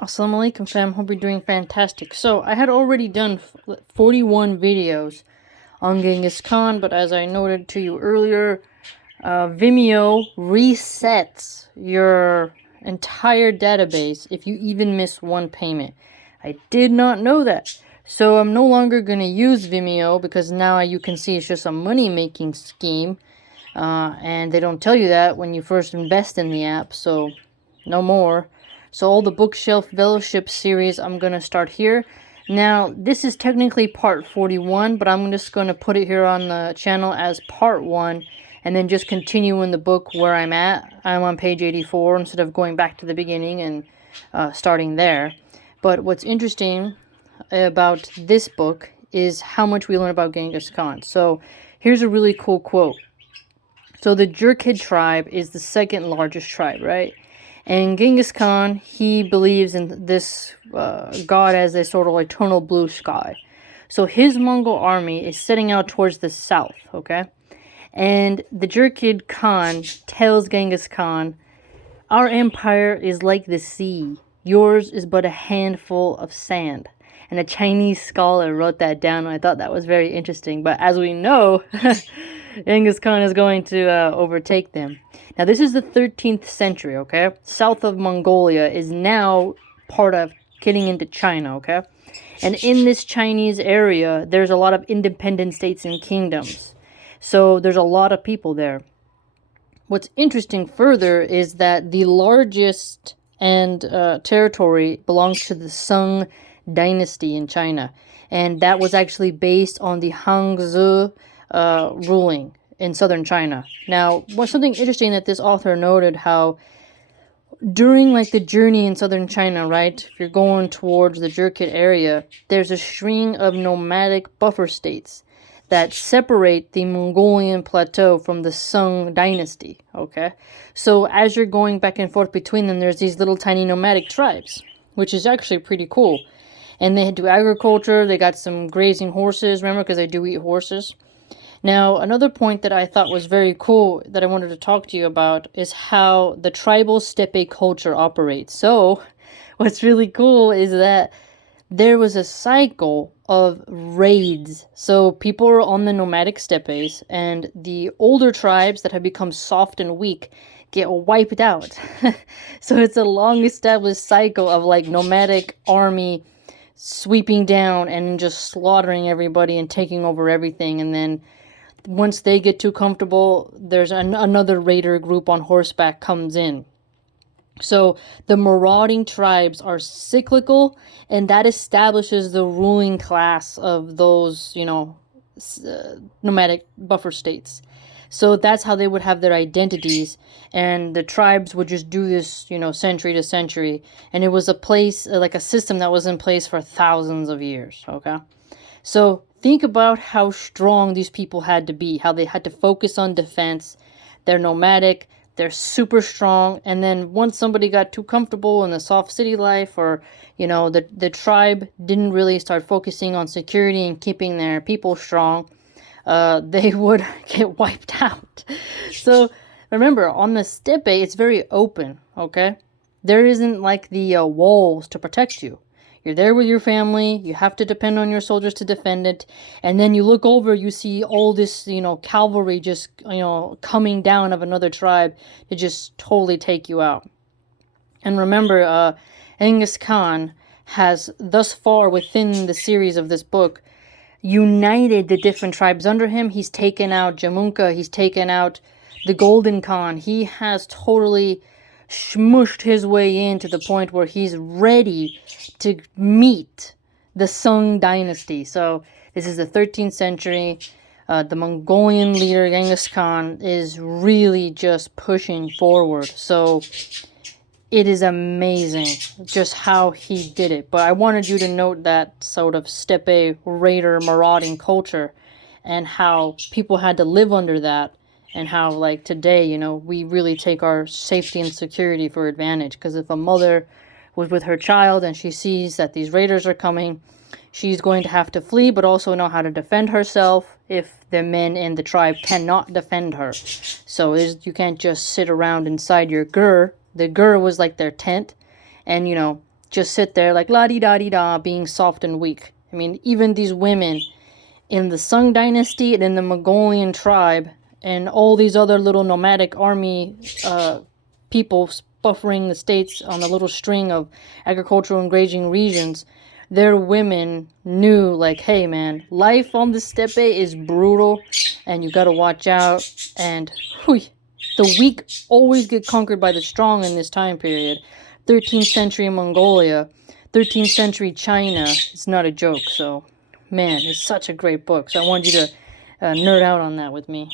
Assalamu alaikum fam, hope you're doing fantastic. So, I had already done 41 videos on Genghis Khan, but as I noted to you earlier, Vimeo resets your entire database if you even miss one payment. I did not know that. So, I'm no longer going to use Vimeo because now you can see it's just a money-making scheme. And they don't tell you that when you first invest in the app, so no more. So all the Bookshelf Fellowship series I'm going to start here. Now, this is technically part 41, but I'm just going to put it here on the channel as part 1, and then just continue in the book where I'm at. I'm on page 84 instead of going back to the beginning and starting there. But what's interesting about this book is how much we learn about Genghis Khan. So here's a really cool quote. So the Jerkid tribe is the second largest tribe, right? And Genghis Khan, he believes in this god as a sort of eternal blue sky. So his Mongol army is setting out towards the south, okay? And the Jerkid Khan tells Genghis Khan, "Our empire is like the sea. Yours is but a handful of sand." And a Chinese scholar wrote that down, and I thought that was very interesting. But as we know, Genghis Khan is going to overtake them. Now, this is the 13th century, okay? South of Mongolia is now part of getting into China, okay? And in this Chinese area, there's a lot of independent states and kingdoms. So there's a lot of people there. What's interesting further is that the largest territory belongs to the Sung dynasty in China. And that was actually based on the Hangzhou ruling in southern China. Now, what's something interesting that this author noted, how during like the journey in southern China, right, if you're going towards the Jerkid area, there's a string of nomadic buffer states that separate the Mongolian plateau from the Sung dynasty, okay? So as you're going back and forth between them, there's these little tiny nomadic tribes, which is actually pretty cool. And they do agriculture, they got some grazing horses, remember, because they do eat horses. Now, another point that I thought was very cool that I wanted to talk to you about is how the tribal steppe culture operates. So, what's really cool is that there was a cycle of raids. So, people are on the nomadic steppes, and the older tribes that have become soft and weak get wiped out. So, it's a long established cycle of like nomadic army sweeping down and just slaughtering everybody and taking over everything, and then once they get too comfortable, there's another raider group on horseback comes in. So the marauding tribes are cyclical, and that establishes the ruling class of those, nomadic buffer states. So that's how they would have their identities, and the tribes would just do this, century to century, and it was a place, like a system that was in place for thousands of years, okay? So think about how strong these people had to be, how they had to focus on defense. They're nomadic, they're super strong, and then once somebody got too comfortable in the soft city life, or, the tribe didn't really start focusing on security and keeping their people strong, they would get wiped out. So remember, on the steppe, it's very open, okay? There isn't like the walls to protect you. You're there with your family, you have to depend on your soldiers to defend it, and then you look over, you see all this, cavalry just, coming down of another tribe to just totally take you out. And remember, Genghis Khan has thus far within the series of this book united the different tribes under him. He's taken out Jamunka, he's taken out the Golden Khan. He has totally smushed his way in to the point where he's ready to meet the Sung dynasty. So this is the 13th century. The Mongolian leader Genghis Khan is really just pushing forward. So it is amazing just how he did it. But I wanted you to note that sort of steppe raider marauding culture and how people had to live under that. And how, like, today, we really take our safety and security for advantage. Because if a mother was with her child and she sees that these raiders are coming, she's going to have to flee, but also know how to defend herself if the men in the tribe cannot defend her. So you can't just sit around inside your gur. The gur was like their tent. And, just sit there like la-di-da-di-da, being soft and weak. I mean, even these women in the Sung dynasty and in the Mongolian tribe and all these other little nomadic army people buffering the states on a little string of agricultural and grazing regions, their women knew, like, hey man, life on the steppe is brutal and you gotta watch out. And the weak always get conquered by the strong in this time period. 13th century Mongolia, 13th century China. It's not a joke. So man, it's such a great book. So I wanted you to nerd out on that with me.